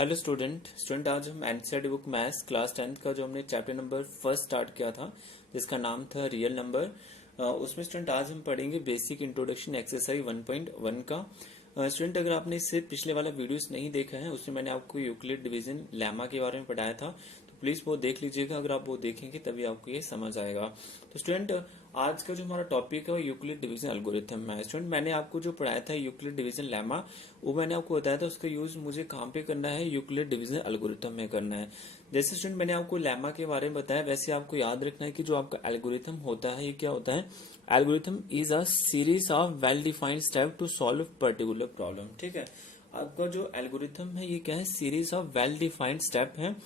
Hello student आज हम NCERT book maths class 10th का जो हमने चैप्टर नंबर फर्स्ट स्टार्ट किया था जिसका नाम था रियल नंबर। उसमें स्टूडेंट आज हम पढ़ेंगे बेसिक इंट्रोडक्शन एक्सरसाइज 1.1 का। स्टूडेंट अगर आपने इससे पिछले वाला वीडियोस नहीं देखा है उसमें मैंने आपको यूक्लिड डिवीजन लेमा के बारे में पढ़ाया था, तो प्लीज वो देख लीजिएगा। अगर आप वो देखेंगे तभी आपको ये समझ आएगा। तो स्टूडेंट आज का जो हमारा टॉपिक है वो यूक्लिड डिवीजन एल्गोरिथम है। स्टूडेंट मैंने आपको जो पढ़ाया था यूक्लिड डिवीजन लेमा, वो मैंने आपको बताया था उसका यूज मुझे कहाँ पे करना है, यूक्लिड डिवीजन एल्गोरिथम में करना है। जैसे स्टूडेंट मैंने आपको लेमा के बारे में बताया वैसे आपको याद रखना है कि जो आपका एल्गोरिथम होता है ये क्या होता है। Algorithm is a series of well defined step to solve particular problem. ठीक है, आपका जो एल्गोरिथम है ये क्या है, series of well defined step है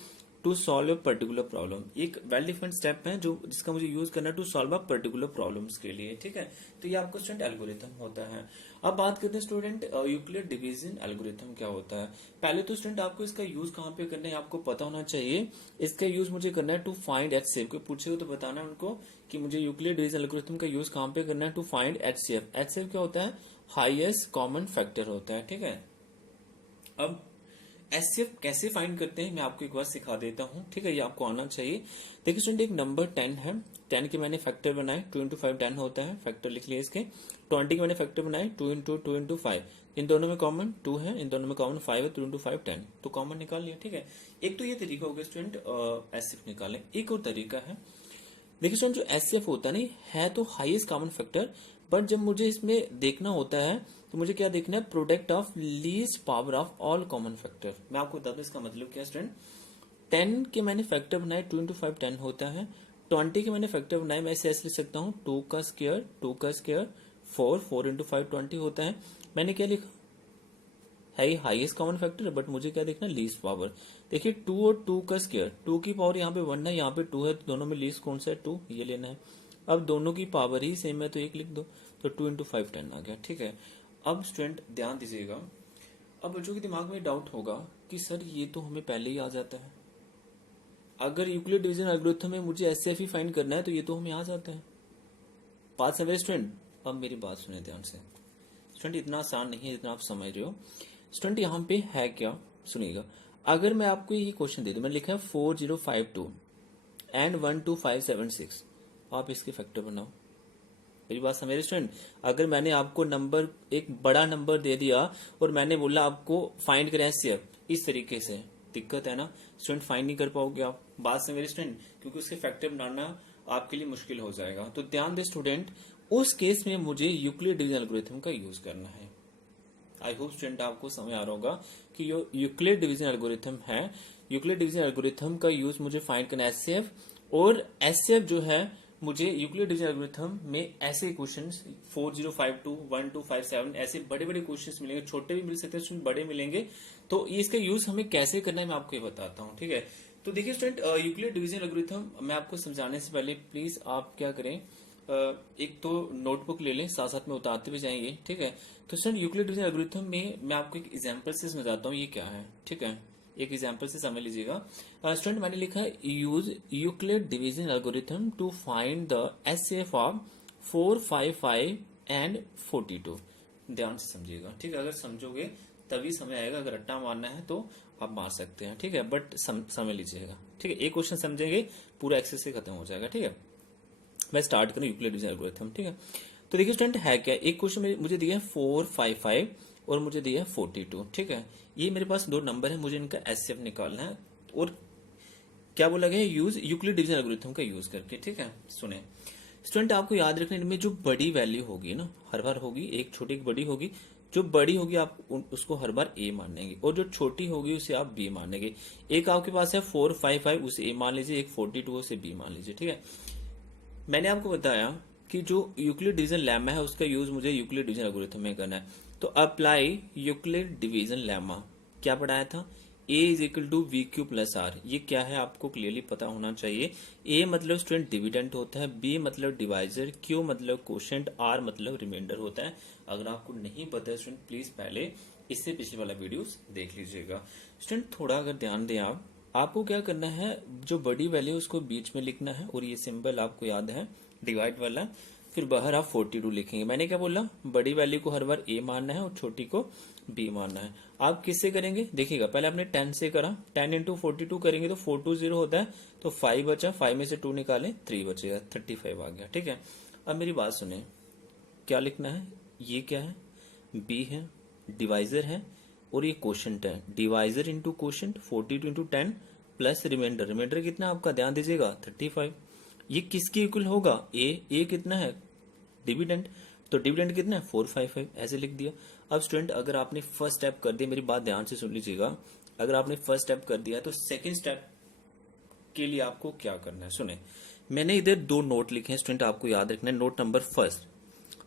to solve a particular problem. एक वेल डिफाइंड स्टेप है जो जिसका मुझे यूज करना है to solve a particular problems के लिए। ठीक है, तो ये आपका स्टूडेंट एल्गोरिथम होता है। अब बात करते हैं स्टूडेंट यूक्लिड डिवीजन एल्गोरिथम क्या होता है। पहले तो स्टूडेंट आपको इसका यूज कहाँ पे करना है आपको पता होना चाहिए। इसका यूज मुझे करना है टू फाइंड एचसीएफ। कोई पूछेगा तो बताना है उनको कि मुझे यूक्लिड डिवीजन एल्गोरिथम का यूज कहाँ पे करना है, टू फाइंड एचसीएफ। एचसीएफ क्या होता है, हाईएस्ट कॉमन फैक्टर होता है। ठीक है, अब एचसीएफ कैसे फाइंड करते हैं मैं आपको एक बार सिखा देता हूं। ठीक है, ये आपको आना चाहिए। देखिए स्टूडेंट एक नंबर 10 है, 10 के मैंने फैक्टर बनाए 2 इंटू 5 10 होता है, फैक्टर लिख लिए इसके। 20 के मैंने फैक्टर बनाए 2 इंटू 5, इन दोनों में कॉमन 2 है, इन दोनों में कॉमन 5 है, 2 इंटू 5 10, तो कॉमन निकाल लिया। ठीक है, एक तो ये तरीका हो गया स्टूडेंट एचसीएफ निकालें। एक और तरीका है, देखिए स्टूडेंट जो एचसीएफ होता है नहीं है तो हाईएस्ट कॉमन फैक्टर, बट जब मुझे इसमें देखना होता है तो मुझे क्या देखना है, product of least power of all common factor. मैं आपको बता दूं इसका मतलब क्या स्टूडेंट। 10 के मैंने फैक्टर बनाए 2 इंटू 5 10 होता है। 20 के मैंने फैक्टर बनाए, मैं ऐसे लिख सकता हूँ 2 का स्क्वायर 4 इंटू 5 20 होता है। मैंने क्या लिखा है, हाईएस्ट कॉमन फैक्टर, बट मुझे क्या देखना, लीस्ट पावर। देखिए 2 और 2 का स्क्वायर, 2 की पावर यहाँ पे 1 है, यहाँ पे 2 है, तो दोनों में लीस्ट कौन सा है, 2, ये लेना है। अब दोनों की पावर ही सेम है तो एक लिख दो, तो 2 इंटू 5 10 आ गया। ठीक है, अब स्टूडेंट ध्यान दीजिएगा। अब बच्चों के दिमाग में डाउट होगा कि सर ये तो हमें पहले ही आ जाता है, अगर यूक्लिड डिवीजन एल्गोरिथम में मुझे एचसीएफ ही फाइंड करना है तो ये तो हमें आ जाता है। बात समझे स्टूडेंट? अब मेरी बात सुने ध्यान से स्टूडेंट, इतना आसान नहीं है जितना आप समझ रहे हो। स्टूडेंट यहाँ पे है क्या, सुनिएगा। अगर मैं आपको ये क्वेश्चन दे दूं, मैंने लिखा है 4052 एंड 12576, आप इसके फैक्टर बनाओ। मेरी बात समझ रहे स्टूडेंट? अगर मैंने आपको नंबर एक बड़ा नंबर दे दिया और मैंने बोला आपको फाइंड करें एचसीएफ, इस तरीके से दिक्कत है ना स्टूडेंट, फाइंड नहीं कर पाओगे आप। बात समझ रहे स्टूडेंट, क्योंकि उसके फैक्टर बनाना आपके लिए मुश्किल हो जाएगा। तो ध्यान दे स्टूडेंट, उस केस में मुझे यूक्लिड डिवीजन एल्गोरिथम का यूज करना है। आई होप स्टूडेंट आपको समझ आ रहा होगा कि जो यूक्लिड डिवीजन एल्गोरिथम है, यूक्लिड डिवीजन एल्गोरिथम का यूज मुझे फाइंड करना है एचसीएफ। और एचसीएफ जो है मुझे यूक्लिड डिवीजन एल्गोरिथम में ऐसे क्वेश्चंस 4052 1257 ऐसे बड़े बड़े क्वेश्चंस मिलेंगे, छोटे भी मिल सकते हैं, बड़े मिलेंगे। तो ये इसका यूज हमें कैसे करना है मैं आपको ये बताता हूँ। ठीक है, तो देखिए स्टूडेंट यूक्लिड डिवीजन एल्गोरिथम मैं आपको समझाने से पहले प्लीज आप क्या करें, एक तो नोटबुक ले लें, साथ साथ में उतारते हुए जाएंगे। ठीक है, तो स्टूडेंट यूक्लिड डिवीजन एल्गोरिथम में मैं आपको एक एग्जांपल से समझाता हूँ ये क्या है। ठीक है, एक एग्जांपल से समझ लीजिएगा। स्टूडेंट मैंने लिखा है use Euclid division algorithm to find the HCF of 455 and 42। ध्यान से समझिएगा। ठीक है, अगर समझोगे तभी समझ आएगा, अगर रट्टा मारना है तो आप मार सकते हैं। ठीक है, बट समझ लीजिएगा। ठीक है, एक क्वेश्चन समझेंगे पूरा एक्सेस से खत्म हो जाएगा। ठीक है, मैं स्टार्ट करूं यूक्लिड डिवीजन एल्गोरिथम। ठीक है, तो देखिए स्टूडेंट है क्या, एक क्वेश्चन मुझे दिया है 455 और मुझे दिया है 42। ठीक है, ये मेरे पास दो नंबर है, मुझे इनका एचसीएफ निकालना है। और क्या बोला गया, यूज यूक्लिड डिवीजन एल्गोरिथम का यूज करके। ठीक है, सुने स्टूडेंट, आपको याद रखना इनमें जो बड़ी वैल्यू होगी ना हर बार होगी, एक छोटी एक बड़ी होगी। जो बड़ी होगी आप उसको हर बार ए मानेंगे और जो छोटी होगी उसे आप बी मानेंगे। एक आपके पास है 455, उसे ए मान लीजिए, एक 42 उसे बी मान लीजिए। ठीक है, मैंने आपको बताया कि जो यूक्लिड डिवीजन लेमा है उसका यूज मुझे यूक्लिड डिवीजन एल्गोरिथम में करना है। तो अप्लाई यूक्लिड डिवीजन लेमा, क्या पढ़ाया था, a is equal to we Q plus r. ये क्या है आपको क्लियरली पता होना चाहिए। a मतलब स्टूडेंट डिविडेंट होता है, b मतलब डिवाइजर, q मतलब कोशेंट, r मतलब रिमाइंडर होता है। अगर आपको नहीं पता है स्टूडेंट प्लीज पहले इससे पिछले वाला वीडियोस देख लीजिएगा। स्टूडेंट थोड़ा अगर ध्यान दें आपको क्या करना है, जो बड़ी वैल्यू उसको बीच में लिखना है और ये सिंबल आपको याद है डिवाइड वाला, फिर बाहर आप 42 लिखेंगे। मैंने क्या बोला, बड़ी वैल्यू को हर बार ए मानना है और छोटी को बी मानना है। आप किससे करेंगे देखिएगा, पहले आपने 10 से करा, 10 इंटू 42 करेंगे तो 420 होता है, तो 5 बचा, 5 में से 2 निकाले 3 बचेगा, 35 आ गया। ठीक है, अब मेरी बात सुने, क्या लिखना है, ये क्या है, बी है, डिवाइजर है, और ये क्वोशंट है, divisor into quotient 42 into 10 plus reminder, reminder कितना आपका ध्यान दीजिएगा 35। ये किसके इक्वल होगा, ए कितना है डिविडेंड, तो डिविडेंड कितना है 455, ऐसे लिख दिया। अब स्टूडेंट अगर आपने फर्स्ट स्टेप कर दिया, मेरी बात ध्यान से सुन लीजिएगा, अगर आपने फर्स्ट स्टेप कर दिया तो सेकंड स्टेप के लिए आपको क्या करना है सुने, मैंने इधर 2 नोट लिखे हैं स्टूडेंट, आपको याद रखना है। नोट नंबर फर्स्ट,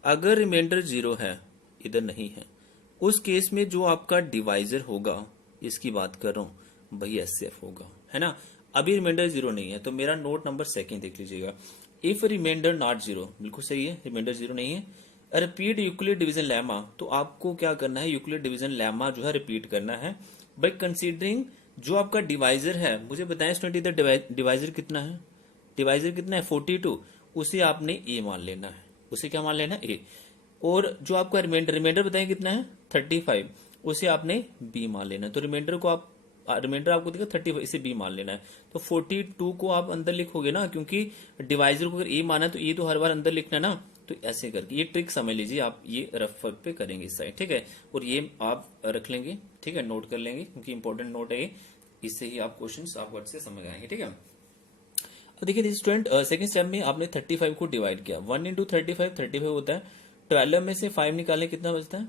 अगर रिमाइंडर 0 है, इधर नहीं है, उस केस में जो आपका डिवाइजर होगा, इसकी बात कर रहा हूं भाई, एचसीएफ होगा, है ना। अभी रिमाइंडर 0 नहीं है, तो मेरा नोट नंबर सेकंड देख लीजिएगा, इफ रिमाइंडर नॉट 0, बिल्कुल सही है, रिमाइंडर 0 नहीं है, रिपीट यूक्लिड डिवीजन लेमा, तो आपको क्या करना है, यूक्लिड डिवीजन लेमा जो है रिपीट करना है बाय कंसीडरिंग जो आपका डिवाइजर है। मुझे बताएं स्टूडेंट, इधर डिवाइजर कितना है, डिवाइजर कितना है 42, उसे आपने ए मान लेना है, उसे क्या मान लेना है ए, और जो आपका रिमाइंडर बताएं कितना है 35, उसे आपने बी मान लेना है। तो रिमाइंडर आपको देखा 35, इसे बी मान लेना है, तो 42 को आप अंदर लिखोगे ना, क्योंकि डिवाइजर को अगर ए माना तो ये तो हर बार अंदर लिखना है ना, तो ऐसे करके ये ट्रिक समझ लीजिए आप, ये रफ वर्क पे करेंगे इस साइड, ठीक है, और ये आप रख लेंगे, ठीक है, नोट कर लेंगे, क्योंकि इंपॉर्टेंट नोट है, इससे ही आप क्वेश्चंस आप वर्ड से समझ आएंगे। ठीक है, अब देखिए स्टूडेंट सेकंड स्टेप में आपने 35 को डिवाइड किया, 1 इंटू 35 होता है, 12 में से 5 निकालने कितना बचता है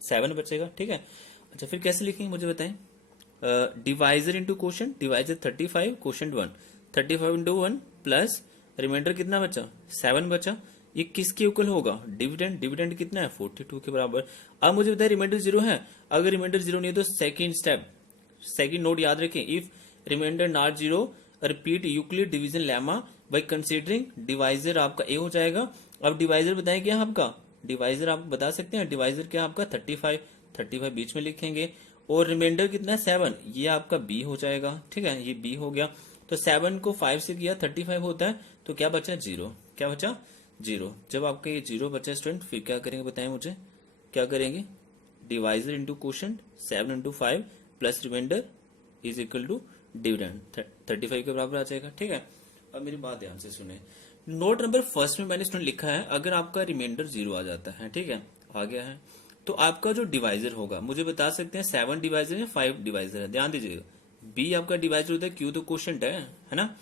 7 बचेगा। ठीक है, अच्छा फिर कैसे लिखेंगे मुझे बताएं, divisor into quotient, divisor 35, quotient 1, 35 into 1 plus reminder कितना बचा 7 बचा, ये किसके इक्वल होगा, डिविडेंड कितना है 42 के बराबर। अब मुझे बताया रिमाइंडर 0 है, अगर रिमाइंडर 0 नहीं है तो सेकंड स्टेप, सेकंड नोट याद रखें, if reminder not 0 repeat Euclid division lemma by considering, divisor आपका ए हो जाएगा। अब डिवाइजर बताएं क्या आपका, डिवाइजर आप बता सकते हैं, डिवाइजर क्या आपका 35 बीच में लिखेंगे, और रिमाइंडर कितना है 7, ये आपका बी हो जाएगा। ठीक है, ये बी हो गया, तो 7 को 5 से किया 35 होता है, तो क्या बचा 0, क्या बचा 0। जब आपका ये 0 बचा स्टूडेंट, फिर क्या करेंगे बताएं मुझे, क्या करेंगे, divisor into quotient 7 into 5 plus reminder is equal to dividend 35 के बराबर आ जाएगा। ठीक है, अब मेरी बात ध्यान से सुने, नोट नंबर फर्स्ट में मैंने स्टूडेंट लिखा है, अगर आपका रिमाइंडर 0 आ जाता है, ठीक है, आ गया है, तो आपका जो डिवाइजर होगा, मुझे बता सकते हैं 7 डिवाइजर है 5 डिवाइजर है, ध्यान दीजिएगा, बी आपका डिवाइजर होता है, क्यू तो क्वोशंट है ना,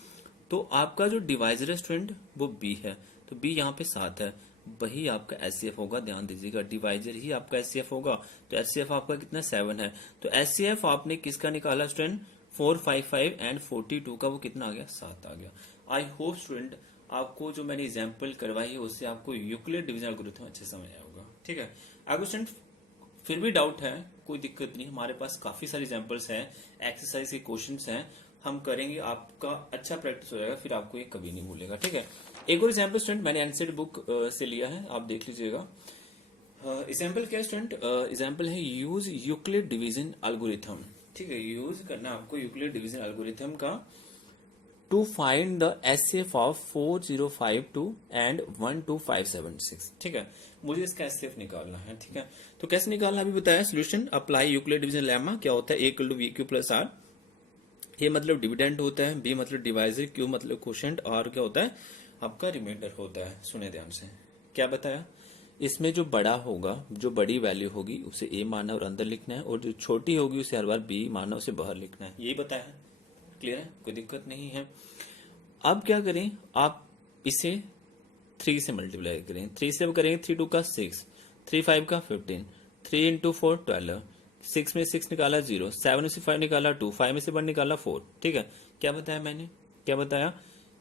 तो आपका जो डिवाइजर है स्टूडेंट वो बी है, तो बी यहाँ पे 7 है, वही आपका एचसीएफ होगा, ध्यान दीजिएगा, डिवाइजर ही आपका एचसीएफ होगा, तो एचसीएफ आपका कितना 7 है, तो एचसीएफ आपने किसका निकाला स्टूडेंट 455 एंड 42 का वो कितना आ गया 7 आ गया। आई होप स्टूडेंट आपको जो मैंने एग्जाम्पल करवाई है उससे आपको यूक्लिड डिवीजन एल्गोरिथम अच्छे समझ आया होगा। ठीक है, अगर स्टूडेंट फिर भी डाउट है कोई दिक्कत नहीं, हमारे पास काफी सारे एग्जाम्पल्स हैं, एक्सरसाइज के क्वेश्चंस हैं, हम करेंगे, आपका अच्छा प्रैक्टिस हो जाएगा, फिर आपको ये कभी नहीं भूलेगा। ठीक है, एक और एग्जाम्पल स्टूडेंट मैंने एनसीईआरटी बुक से लिया है, आप देख लीजिएगा। एग्जाम्पल क्या है स्टूडेंट, एग्जाम्पल है यूज यूक्लिड डिवीजन एल्गोरिथम। ठीक है, यूज करना आपको यूक्लिड डिवीजन एल्गोरिथम का to find the HCF of 4052 and 12576। ठीक है, मुझे इसका एचसीएफ निकालना है। ठीक है, तो कैसे निकालना अभी बताया, solution apply Euclid division lemma, क्या होता है, A equal to we Q plus R, A मतलब डिविडेंड होता है, बी मतलब डिवाइजर, क्यू मतलब क्वोशंट, आर क्या होता है आपका रिमाइंडर होता है। सुने ध्यान से, क्या बताया, इसमें जो बड़ा होगा, जो बड़ी वैल्यू होगी उसे ए मानना और अंदर लिखना है, और जो छोटी होगी उसे हर बार बी मानना, उसे बाहर लिखना है, यही बताया है, क्लियर है, कोई दिक्कत नहीं है। अब क्या करें, आप इसे 3 से मल्टीप्लाई करें, 3 से करेंगे 3 2 का 6, 3 5 का 15, 3 इंटू 4 12, 6 में 6 निकाला 0, 7 में से 5 निकाला 2, 5 में से 1 निकाला 4। ठीक है, क्या बताया मैंने, क्या बताया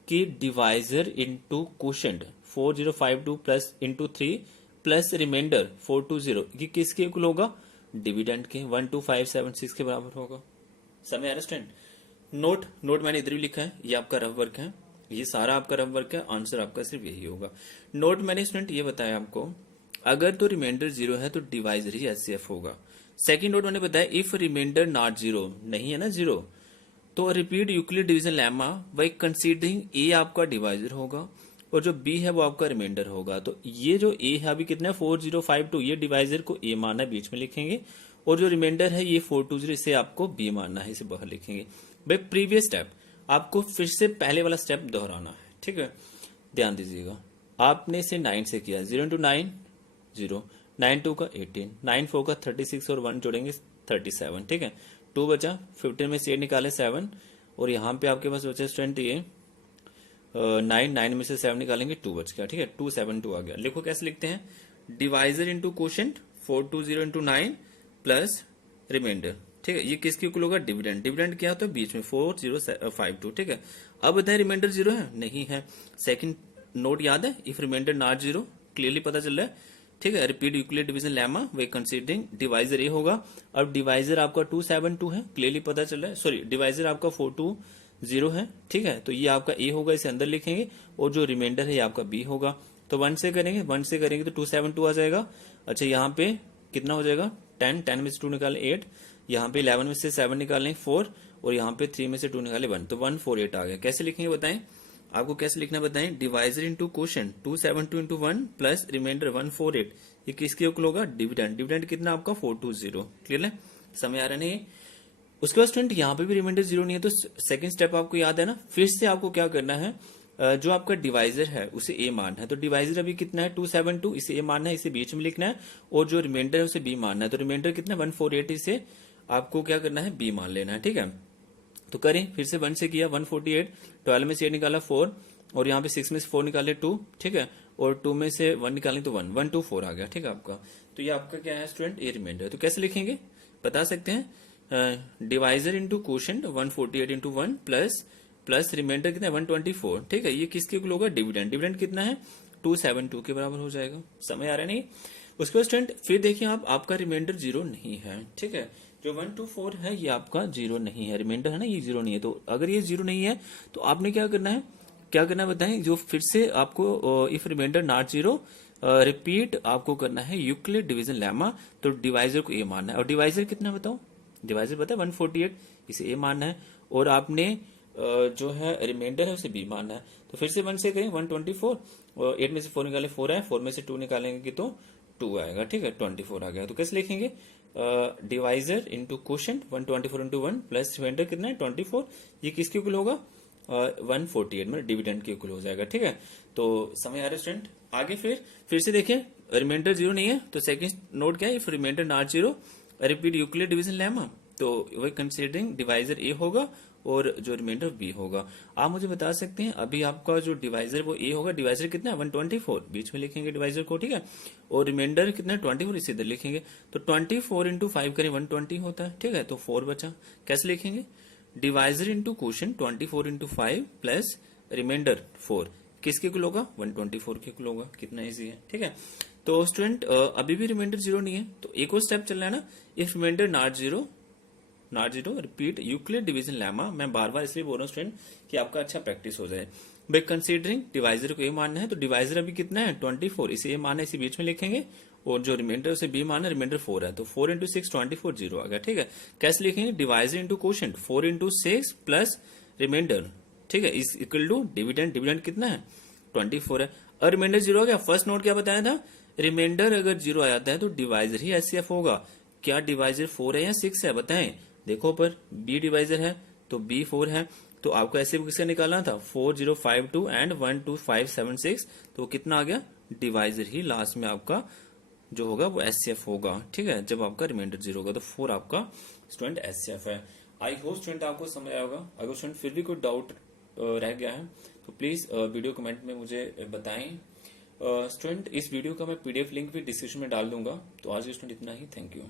कि divisor into quotient 4052 plus into 3 plus reminder 420, ये किसके इक्वल होगा, डिविडेंड के 12576 के बराबर होगा। समझ अंडरस्टैंड। नोट मैंने इधर भी लिखा है, ये आपका रफ वर्क है, ये सारा आपका रफ वर्क है, आंसर आपका सिर्फ यही होगा। नोट मैंने स्टूडेंट ये बताया आपको, अगर तो रिमाइंडर 0 है तो डिवाइजर ही एचसीएफ होगा। सेकंड नोट मैंने बताया, इफ रिमाइंडर नॉट 0, नहीं है ना 0, तो repeat Euclid division lemma by considering A आपका डिवाइजर होगा और जो बी है वो आपका रिमाइंडर होगा। तो ये जो ए है अभी कितना है 4052, ये डिवाइजर को ए माना बीच में लिखेंगे और जो रिमाइंडर है ये 420, इसे आपको बी मानना है, इसे बाहर लिखेंगे। भाई प्रीवियस स्टेप आपको फिर से पहले वाला स्टेप दोहराना है, ठीक है। ध्यान दीजिएगा, आपने इसे 9 से किया, 0 इंटू 9 0, 9 2 का 18, 9 4 का 36 और 1 जोड़ेंगे 37, ठीक है। 2 बचा, 15 में से 8 निकाले 7, और यहाँ पे आपके पास बचा स्टूडेंट ये 9 में से 7 निकालेंगे 2 बच गया, ठीक है। 272 आ गया। लिखो कैसे लिखते हैं, divisor into quotient 420 into 9 plus reminder, ठीक है। ये किसके इक्वल होगा, डिविडेंड। डिविडेंड क्या होता है, बीच में 4052, ठीक है। अब बताएं रिमाइंडर 0 है, नहीं है। सेकंड नोट याद है, इफ रिमाइंडर नॉट 0, क्लियरली पता चल रहा है, ठीक है। रिपीट यूक्लिड डिवीजन लेमा वे कंसीडरिंग डिवाइजर ए होगा। अब डिवाइजर आपका 272 है, क्लियरली पता चल रहा है। सॉरी, डिवाइजर आपका 420 है, ठीक है। तो ये आपका ए होगा, इसे अंदर लिखेंगे, और जो रिमाइंडर है ये आपका बी होगा। तो 1 से करेंगे, 1 से करेंगे तो 272 आ जाएगा। अच्छा, यहाँ पे कितना हो जाएगा, 10 में से 2 निकाले 8, यहाँ पे 11 में से 7 निकालें 4, और यहाँ पे 3 में से 2 निकाले 1, तो 148 आ गया। कैसे लिखेंगे बताएं, आपको कैसे लिखना बताएं, divisor into quotient 272 into 1 plus reminder 148, ये किसके इक्वल होगा, डिविडेंड। डिविडेंड कितना आपका 420, क्लियर है, समझ आ रहा नहीं। उसके बाद स्टूडेंट यहाँ पे भी रिमाइंडर 0 नहीं है, तो सेकंड स्टेप आपको याद है ना, फिर से आपको क्या करना है, जो आपका डिवाइजर है उसे ए मानना है। तो डिवाइजर अभी कितना है 272, इसे ए मानना है, इसे बीच में लिखना है, और जो रिमाइंडर है उसे बी मानना है। तो रिमाइंडर कितना 148, इसे आपको क्या करना है, बी मान लेना है, ठीक है। तो करें, फिर से 1 से किया 148, 12 में से 8 निकाला 4, और यहाँ पे 6 में से 4 निकाले 2, ठीक है, और 2 में से 1 निकालें तो 1, 124 आ गया, ठीक है आपका। तो ये आपका क्या है स्टूडेंट, ए रिमाइंडर। तो कैसे लिखेंगे बता सकते हैं, divisor into quotient 148 into 1 plus reminder कितना है 124, ठीक है। ये किसके इक्वल होगा, डिविडेंड। डिविडेंड कितना है 272 के बराबर हो जाएगा, समझ आ रहा है नहीं। उसके बाद स्टूडेंट फिर देखिए आपका रिमाइंडर 0 नहीं है, ठीक है। जो 124 है ये आपका 0 नहीं है, रिमाइंडर है ना, ये 0 नहीं है। तो अगर ये 0 नहीं है तो आपने क्या करना है बताएं, जो फिर से आपको इफ रिमाइंडर नॉट 0, रिपीट आपको करना है यूक्लिड डिवीजन लेमा। तो डिवाइजर को ए मानना है, और डिवाइजर कितना बताओ, डिवाइजर पता है 148, इसे ए मानना है, और आपने जो है रिमाइंडर है उसे बी मानना है। तो फिर से 1 से करें 124, और 8 में से 4 निकाले 4 है, 4 में से 2 निकालेंगे तो 2 आएगा, ठीक है, 24 आ गया। तो कैसे लिखेंगे, divisor into quotient 124 into 1 plus reminder कितना है 24, ये किसके इक्वल होगा 148, मतलब डिविडेंड के इक्वल हो जाएगा, ठीक है। तो समझ आ रहा है स्टूडेंट। आगे फिर से देखिए, रिमाइंडर 0 नहीं है, तो सेकंड नोट क्या है, if reminder not 0, repeat Euclid division lemma. तो वही कंसीडरिंग डिवाइजर ए होगा और जो रिमाइंडर बी होगा। आप मुझे बता सकते हैं, अभी आपका जो डिवाइजर वो ए होगा, डिवाइजर कितना है 124, बीच में लिखेंगे डिवाइजर को, ठीक है, और रिमाइंडर कितना है 24, इसे इधर लिखेंगे। तो 24 इंटू 5 करें 120 होता है, ठीक है। तो 4 बचा, कैसे लिखेंगे, divisor into quotient 24 into 5 plus reminder 4, किसके इक्वल होगा 124 के इक्वल होगा। कितना इजी है, ठीक है। तो स्टूडेंट अभी भी रिमाइंडर 0 नहीं है, तो एक और स्टेप चल रहा है ना, if reminder not 0 repeat Euclid division lemma. मैं बार बार इसलिए बोल रहा हूँ स्टूडेंट कि आपका अच्छा प्रैक्टिस हो जाए। बाय कंसीडरिंग डिवाइजर को ए मानना है, तो डिवाइजर अभी कितना है 24, इसे ए मानना है, इसे बीच में लिखेंगे, और जो रिमाइंडर उसे बी मानना है, रिमाइंडर 4 है, तो 4 इंटू 6 24 0 आ गया, ठीक है। कैसे लिखेंगे, divisor into quotient 4 into 6 plus reminder, ठीक है, is equal to dividend. Dividend कितना है 24 है, और रिमाइंडर 0 आ गया। फर्स्ट नोट क्या बताया था, रिमाइंडर अगर 0 आ जाता है तो डिवाइजर ही एचसीएफ होगा। क्या डिवाइजर 4 है या 6 है बताएं, देखो पर बी डिवाइजर है तो बी 4 है, तो आपको ऐसे किसका निकालना था 4052 एंड 12576, तो कितना आ गया, डिवाइजर ही लास्ट में आपका जो होगा वो एचसीएफ होगा, ठीक है, जब आपका रिमाइंडर 0 होगा। तो 4 आपका स्टूडेंट एचसीएफ है। आई होप स्टूडेंट आपको समझ आया होगा। अगर स्टूडेंट फिर भी कोई डाउट रह गया है तो प्लीज वीडियो कमेंट में मुझे बताएं। स्टूडेंट इस वीडियो का मैं पीडीएफ लिंक भी डिस्क्रिप्शन में डाल दूंगा। तो आज स्टूडेंट इतना ही, थैंक यू।